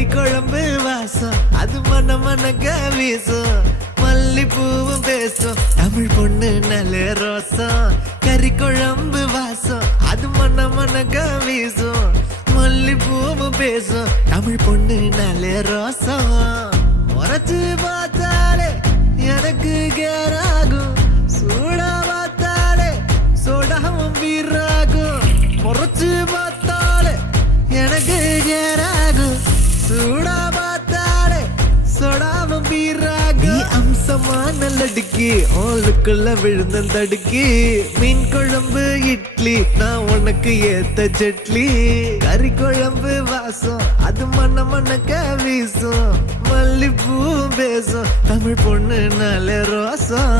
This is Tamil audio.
கறி குழம்பு வாசம் அது மன மனக்க வீசும் மல்லிப்பூவும் பேசும் தமிழ் பொண்ணு நல்ல ரோசம் கறி குழம்பு வாசம் அது மன மனக்க வீசும் மல்லிப்பூவும் பேசும் தமிழ் பொண்ணு நல்ல ரோசம் உரைச்சு பார்த்தாலே எனக்கு கேராகும் சூடா பார்த்தாலே சோடாவும் வீராகும் முறைச்சு பார்த்தாலே எனக்கு கேராகும் சூடா பார்த்தாலே சோடாவும் வீராகும் அம்சமான லடுக்கி ஆளுக்குள்ள விழுந்த தடுக்கி மீன் குழம்பு இட்லி நான் உனக்கு ஏத்த சட்லி கறி குழம்பு வாசம் அது மன மனக்க வீசும் மல்லிப்பூ பேசும் தமிழ் பொண்ணு நல்ல ரோசம்